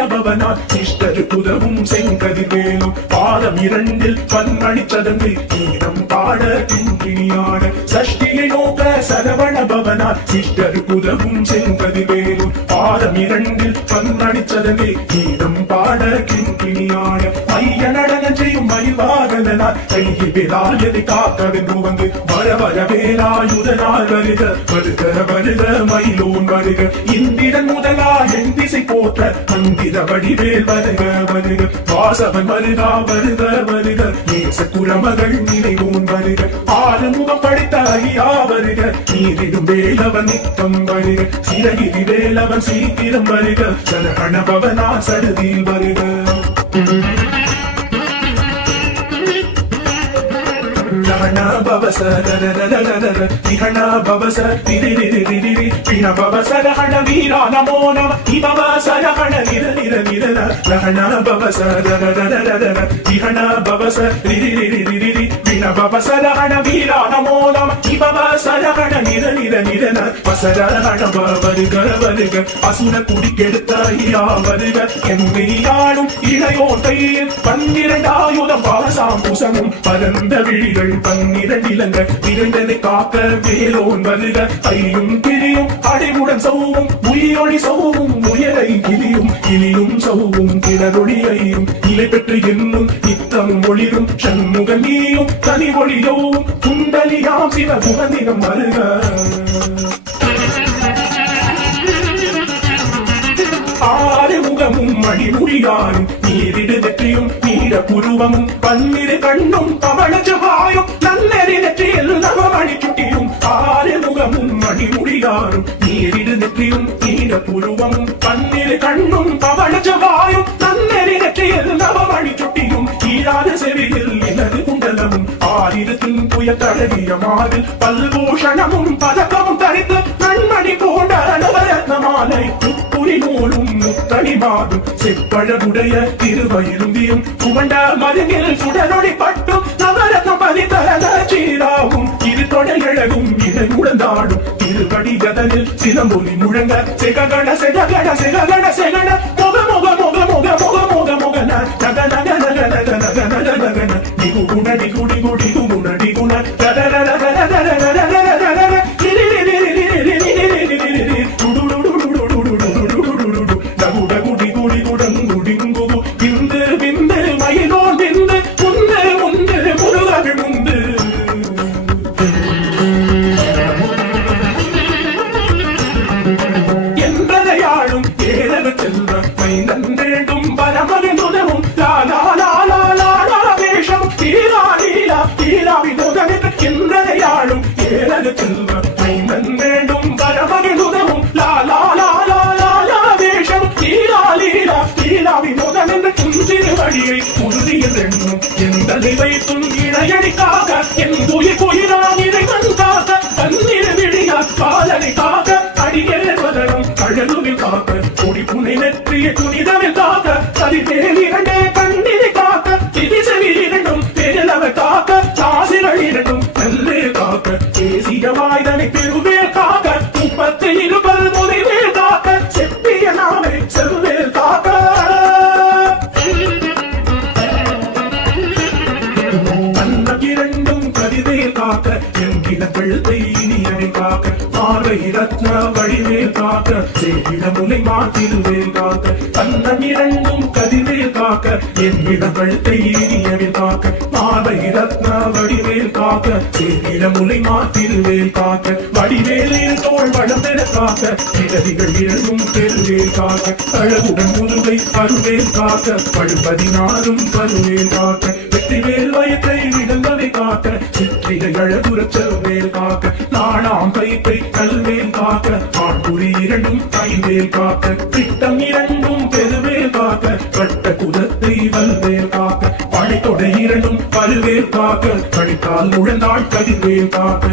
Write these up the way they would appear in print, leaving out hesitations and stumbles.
சரவணபவனார் சிஷ்டரு குதவும் செங்கதிர்வேலும் பாதம் இரண்டில் பன்மணிச்சதங்கை கீதம் பாட கிண்கிணியாட சஷ்டியை நோக்க சரவணபவனார் சிஷ்டரு குதவும் செங்கதிர்வேலும் பாதம் இரண்டில் பன்மணிச்சதங்கை கீதம் பாட கிண்கிணியாட மைய நடனம் செய்யும் மயில்வாகனார் கையில் வேலாயதை காக்க வென்று வந்து வர வர வேலாயுதனால் வருக வருக வருக மயிலோன் வருக இந்திரன் முதலா என் திசை போற்ற மந்திர வடிவேல் வருக வருக வாசவன் வருகா வருக வருக நேச குலமகள் நினைவோன் வருக ஆறுமுகம் படைத்த ஐயா வருக நீரிடும் வேலவன் நித்தம் வருக சிறகிரி வேலவன் சீக்கிரம் வருக சரகண பவனா சடுதியில் வருக Rana Babasa, Rihana Babasa, Rina Babasa, Rana Vira, Namona, Ibabasa, Rana Nira, Rana Babasa, Rihana Babasa, Rina Babasa, Rana Vira, Namona, Ibabasa, Rana Nira, Pasara, Rana Babariga, Asuna Kudiketa, Yavariga, Kemianum, Ilayotai, Pandira, Yodam Basam, Pusanum, Padanda Vigal. பன்னிரண்டிலங்க இரண்டனை காக்க வேலோன் வருக ஐயும் கிளியும் அடைவுடன் சௌவும் உயிரொளி சௌவும் உயரை கிளியும் கிளியும் சௌவும் கிளரொளி ஐயும் நிலை பெற்று என்னும் நித்தம் ஒளிரும் சண்முகன் நீயும் தனி ஒளியோவும் குண்டலியாம் சிவ குகந்திரம் வருக ஆறுமுகமும் மணிமுடியானும் நீரிடு நெற்றியும் நீட புருவமும் பன்னிரு கண்ணும் பவளஜபாயும் நன்னெறி நெற்றியில் நவமணி சுட்டியும் ஆறுமுகமும் மணிமுடியானும் நீரிடு நெற்றியும் நீட புருவமும் பன்னிரு கண்ணும் பவளஜபாயும் நன்னெறி நெற்றியில் நவமணி சுட்டியும் ஈராத செவியில் இலது குண்டலமும் ஆயிரத்தின் புய தழகிய மாறில் பல்பூஷணமும் பதக்கமும் தரித்து நன்மணி போன்ற நவரத்ன மாலை நூலும் முத்தணிமாடும் செப்பழகுடைய திருவயிருந்தியும் புகண்ட மருங்கில் சுடரொளி பட்டும் நவரத்ன பதித்தரத சீராவும் இரு தொடையழகும் இணை உடந்தாடும் திருவடி கதனில் சிலம்பொலி முழங்க செககண செககண செககண செகண முக முக முக முக முக முக முகன நக நக நக நக நக நக நகன நிகு குண நிகு நிகு நிகு குண நிகுண தர தர தர தர தர தர தர வைத்தும் இணையடிக்காக என் துயி குயிரான் இறைவன் காக்க தன்னிரு விழியா காலனை காக்க அடியேறுவதனும் அழகுவில் காக்க கொடி புனை நெற்றிய துணிதவில் காக்க சரி தேவி இரண்டே கண்ணினை காக்க திதி செவி இரண்டும் பேரளவை காக்க சாசிகள் இரண்டும் நல்லே காக்க தேசிய வாய்தனை பெருவேல் காக்க 32 முனைவேல் காக்க செப்பிய நாளை செல்வேல் காக்க ரத்ன வடிவேல் காக்க சேவிட முலை மாத்திருவேல் காக்க தன்னம் இரண்டும் கதிவேல் காக்க என் இடங்கழுத்தை இனியவில் காக்க மாதை ரத்ன வடிவேல் காக்க சேவிட முலை மாத்திருவேல் காக்க வடிவேலில் தோல் வடம் பெற காக்க இடவிகள் இரண்டும் பெருவேல் காக்க அழகுடன் முதுகை அருவேல் காக்க பழுபதினாரும் பருவேல் காக்க வெற்றிவேல் வயத்தை விடங்கவை காக்க சிற்றிகை அழகுறச் செல்வேல் காக்க நாணாம் கைப்பை கல்வேல் காக்க ஆண்புரி இரண்டும் கைவேல் காக்க திட்டம் இரண்டும் பெருவேல் காக்க கட்ட குதத்தை வல்வேல் காக்க படைத்தொடை இரண்டும் பருவேல் காக்க கடித்தால் முழந்தாள் கதிர்வேல் காக்க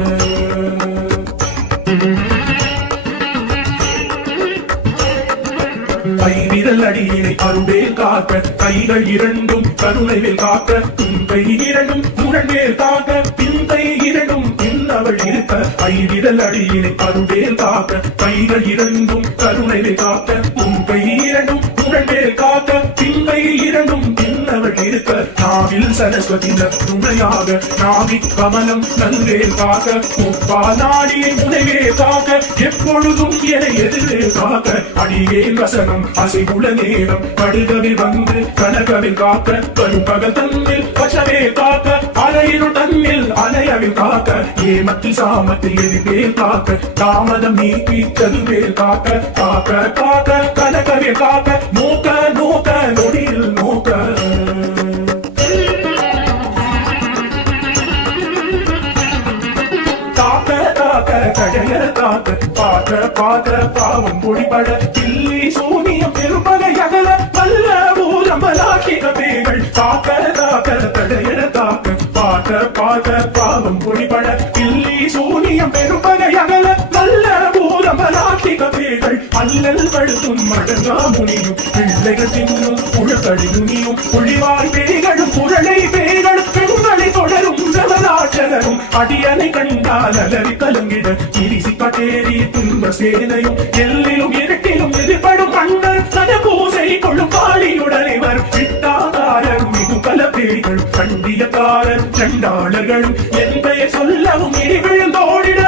கைவிரல் அடியினை அருவேல் காக்க கைகள் இரண்டும் கருணைவேல் காக்க துன்பை இரண்டும் முரண்வேல் காக்க பிந்தை இரண்டும் அவள் இருக்க ஐவிரல் அடியினை அருவேல் காக்க கைகள் இரண்டும் கருணைவேல் காக்க துன்பை இரண்டும் திங்கள் மேல் காக்க திங்களை இரண்டும் பின்னவள் இருக்க நாவில் சரஸ்வதி துணையாக நாவி கமலம் நல்வேல் காக்க முப்பா நாடியை முனைவே காக்க எப்பொழுதும் என எதிரே காக்க அடியேன் வசனம் அசைவுள்ள நேரம் படுகவில் வந்து கனகவில் காக்க வரும் பகல் தன்னில் வசவே காக்க அலையினுள் தன்னில் அலையவில் காக்க ஏமத்தில் சாமத்தில் எதிர்வேல் காக்க தாமதம் நீக்கி கதுவேல் காக்க காக்க காக்க கனகவில் காக்க நோக்க நோக்க நொடியில் நோக்க கடைய காக்க பார்க்க பார்க்க பாவம் பொடிபட கிள்ளி சூனியம் பெரும்பகை அகல வல்ல ஊரம்பலாக்கின பேகள் காக்க காக்க கடைய காக்க பார்க்க பார்க்க பாவம் பொடிபட கிள்ளி சூனியம் பெரும்பகை அகல வல்ல ஊரம்பலாக்கின பேகள் அல்லல் படுத்தும் மடங்கா முனியும் பிள்ளைகள் தின்னும் புழக்கடி நுனியும் புழிவாய் பேய்களும் புரளை பேய்களும் பெண்களை தொடரும் ரவலாட்சகரும் அடியனை கண்டால் அலறி கலங்கிட இரிசி பட்டேரி துன்ப சேனையும் எல்லிலும் இருட்டிலும் எதிர்படும் மன்னர் தன பூசை கொள்ளும் காளியுடனைவர் விட்டாதாரரும் மிகு கலப்பேய்கள் கண்டியக்காரர் சண்டாளர்களும் என் பெயர் சொல்லவும் இடி விழுந்தோடிட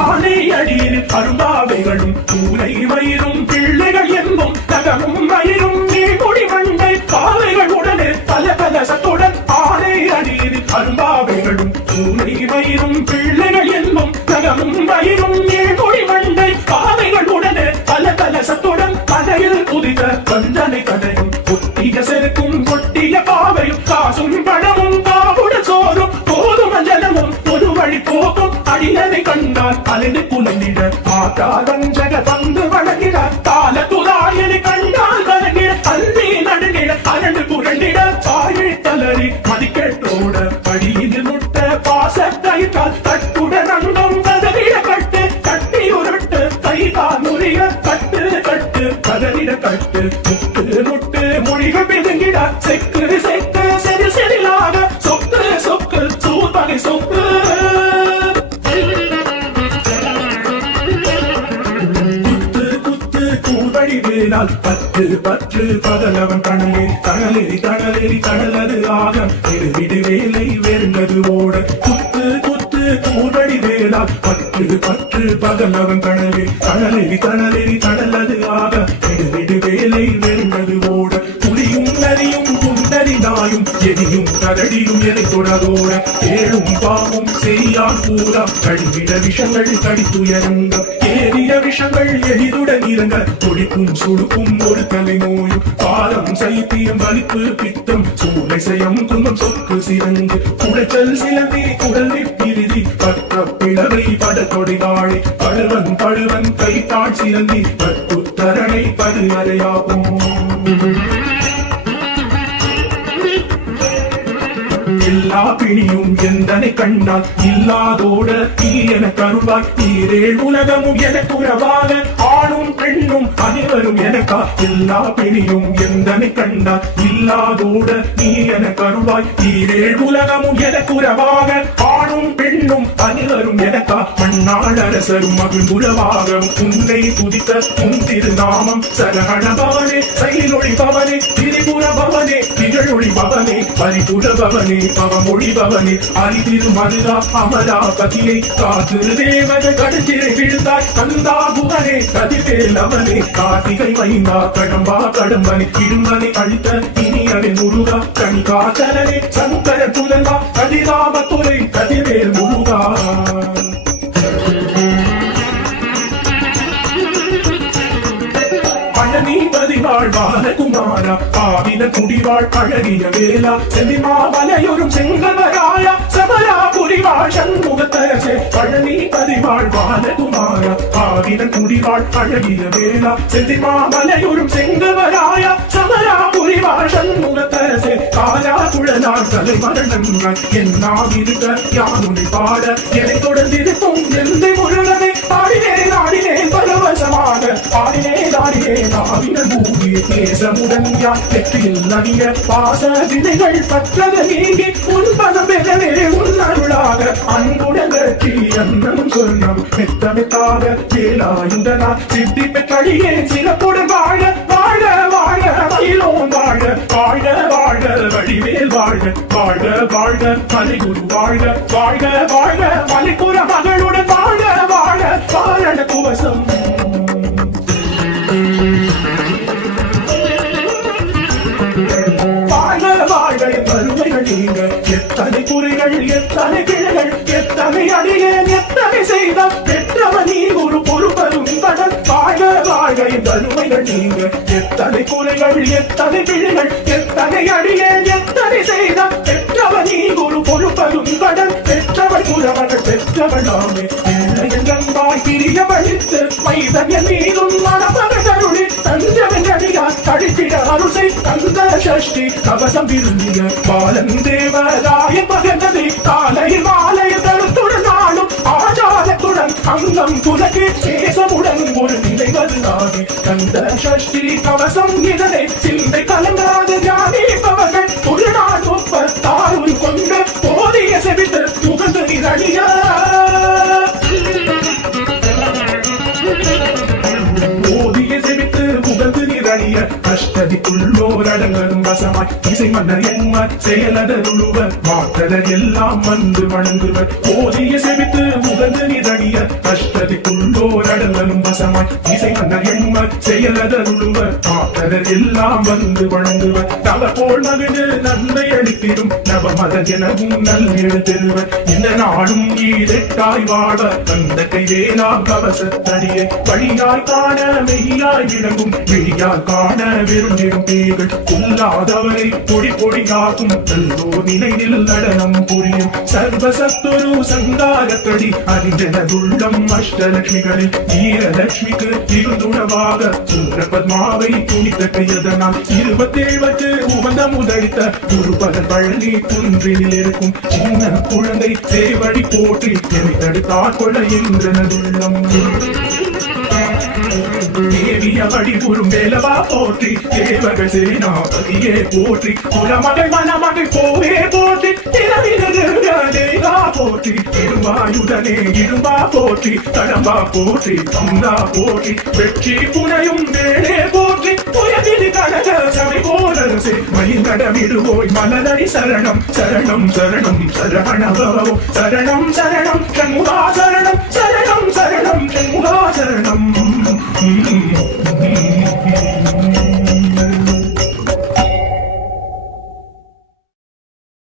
ஆனை அடியில் அரும்பாவைகளும் பூனை மயிரும் பிள்ளைகள் என்பும் நகமும் மயிரும் நீர்முடி மண்டை பாவைகள் உடனே பல பல சத்துடன் ஆனை அடியில் அரும்பாவைகளும் பூனை மயிரும் பிள்ளைகள் என்பும் நகமும் மயிரும் நீர்முடி மண்டை பாவைகள் உடனே பல பல சத்துடன் கதையில் புதித வந்தனை கதையும் ஒட்டிய செருக்கும் கொட்டிய பாவையும் காசும் பணமும் காவுட சோறும் போதும் ஜனமும் ஒரு வழி போகும் அடியனை கண்டால் அலைந்து குலைந்திட ஆட்டாதஞ்சக தந்து வழங்கிட தால துதாயனை கண்டால் வழங்கிட அன்பி நடுங்கிட அரண்டு புரண்டிட பாயை தளறி மதிக்கெட்டோட படியில் முட்ட பாச கைத்தால் தட்டுடன் அங்கம் கதறிட கட்டு கட்டி உருட்டு கைகால் முறிய கட்டு கட்டு கதறிட கட்டு முட்டு முட்டு மொழிகள் பிதுங்கிட செக்கு செக்கு செதி செதிலாக சொக்கு சொக்கு சூப்பகை சொக்கு பத்து பற்று பகலவன் கணலே தணலெறி தணலெறி தணலது ஆக விடு வேலை வெறுந்தது ஓட குத்து குத்து கூர்வடி வேளால் பற்று பற்று பகலவன் கணலே தணலெறி தணலெறி தணலது ஆக விடு வேலை வெறுந்தது ஓட புலியும் நரியும் குண்டரி நாயும் எரியும் கரடியும் எதை தொடரோட ஏழும் பாவும் செய்யான் பூரா கழிவிட விஷங்கள் கடித்துயரங்க ஏறிய விஷங்கள் எளிதுடன் இறங்க துடிக்கும் சுடுக்கும் ஒரு தலை நோயும் பாரம் சைத்தியம் வலிப்பு பித்தம் சூளை செய்யம் துன்பம் சொக்கு சிறந்து குடைச்சல் சிலந்தி குடல் பிரிதி பற்ற பிளவை படத்தொடை நாளை பழுவன் பழுவன் கைத்தாள் சிலந்தி பத்துத்தரணை பருமறையாகும் எல்லா பிணியும் எந்தனை கண்டால் இல்லாதோட நீ என கருவாய் நீரேழ் உலகமும் எனக்கு உறவாக ஆணும் பெண்ணும் அனைவரும் எனக்கா எல்லா பிணியும் எந்தனை கண்டால் இல்லாதோட நீ என கருவாய் நீரேழ் உலகமும் எனக்கு உறவாக ஆணும் பெண்ணும் அனைவரும் எனக்கா மண்ணாள் அரசரும் மகிழ்வுறவாக உன்னை துதித்த உன் திருநாமம் சரகண பவனே செயலொழி பவனே திரிபுர பவனே திகழொழி பவனே பரிபுர பவனே பவமொழி பவனே அரிதிரு மதுரா அமரா பதியை காத்து தேவத கடுச்சிறை விழுந்தாய் கந்தா புகனே கதிர்வேல் அவனே கார்த்திகை மைந்தா கடம்பா கடம்பனை இருமனை அழித்த இனியவை முருகா கணிகாச்சலனே சங்கர புதல்வா கதிராமத்துறை கதிர்வேல் முருகா பதிவாழ் பாலகுமாரா ஆவின குடிவாழ் அழகிய வேளா செந்திமாமலையொரும் செங்கவராயா சமரா புரிவாழ் சண்முகத்தரசே பழனி பதிவாழ் பாலகுமாரா ஆவின குடிவாழ் அழகிய வேளா செந்திமாமலையொரும் செங்கவராயா சமரா புரிவாழ் சண்முகத்தரசே காலா குழ நாள் தலை மரணங்கள் என்னாவிருக்க யாருனை பாட என்னை தொடர்ந்திருக்கும் எந்தை முழுவதை ஆடினேன் பரவசமாக ஆடினேன் ஆவின பூமியை தேசமுடன் யார் வெற்றியில் நடிக பாச விதைகள் பற்றத நீங்கி உன்பதம் பெறவே உன்னருளாக அன்புடன் வெற்றி அன்னம் சொன்னம் மெத்தமெத்தாக வேலாயுதனா சித்தி பெற்றடியே சிறப்புடன் வாழ வாழ வாழ மயிலோன் வாழ வாழ வாழ வடிவேல் வாழ வாழ வாழ மலைகுரு வாழ வாழ வாழ மலைக்குற மகளுடன் வாழ வாழ வாழ குவசம் வாழ வாழ வறுமைகள் நீங்க எத்தனை குறைகள் எத்தனை கிளைகள் எத்தனை அடியேன் எத்தனை செய்த பெற்றவன் நீ ஒரு பொறுப்பரும் தடன் வாழ வாழ வறுமைகள் நீங்க எத்தனை குறைகள் எத்தனை கிளைகள் எத்தனை அடியேன் எத்தனை செய்த பெற்றவன் நீ ஒரு பொறுப்பரும் தடன் பெற்றவள் புறவர்கள் பெற்றவளாமே எங்கெங்காய் பிரிய வழித்து மைதன் மீதும் மனமகருளி தஞ்சவன் அடியார் கழித்திட அருசை தந்த சஷ்டி கவசம் விரும்பிய பாலன் தேவராய மகனதை காலையில் மாலை தருத்துடன் நாளும் ஆச்சாரத்துடன் அங்கம் துலகி சேசமுடன் ஒரு நிலைவது நாடி தந்த சஷ்டி கவசம் இதனை சிந்தை கலங்காத தியானிப்பவர்கள் ஒரு நாள் ஒப்பத்தாருள் கொண்டு போதிய செவித்து புகழ்ந்து நிரடிய கஷ்டதிக்குள்ளோரடங்கரும் வசமாய் இசை மன்னர் என்மார் செயலதருளுவர் மாற்றலர் எல்லாம் வந்து வணங்குவர் போதிய செவித்து முகந்து நிரடிய கஷ்டதிக்குள்ளோரடங்கரும் வசமாய் இசை மன்னர் என்மார் செயலதருளுவர் மாற்றலர் எல்லாம் வந்து வணங்குவர் தவ போல் மகிழ்ந்து நன்மை அளித்திடும் நவமத எனவும் நல்எழுத்தெருவர் இந்த நாடும் ஈரெட்டாய் வாழ அந்த கைவேலா கவசத்தடியை வழியாய் காண மெய்யாய் விளங்கும் விழியால் காண விருந்திடும் பேர்கள் கொல்லாதவரை பொடி பொடியாகும் நல்லோ நிலையில் நடனம் புரியும் சர்வசத்துரு சங்காரத்தடி அறிந்தனதுள்ளம் அஷ்டலட்சுமிகளில் வீரலட்சுமிக்கு இருந்துணவாக சூரபத்மாவை துணித்த கையதனால் 27 உகந்த முதலித்த குருபதன் பழனி குன்றில் இருக்கும் சின்ன குழந்தை சேவடி போற்றி என்னை தடுத்தாற் கொள்ள என்றனதுள்ளம் தேவிய வடிபுறும் வேலவா போற்றி தேவர்கள் சேனாபதியே போற்றி குலமகள் மணமகள் போவே போற்றி திறவினதேகா போற்றி இருவாயுடனே இரும்பா போற்றி தடம்பா போற்றி பங்கா போற்றி வெற்றி புனையும் வேளே போற்றி புயதிரி கனக சபை போலரசே மயில் கடவிடுவோய் மலரடி சரணம் சரணம் சரணம் சரணபவோ சரணம் சரணம் சண்முகா சரணம் சரணம் சரணம் சண்முகா சரணம்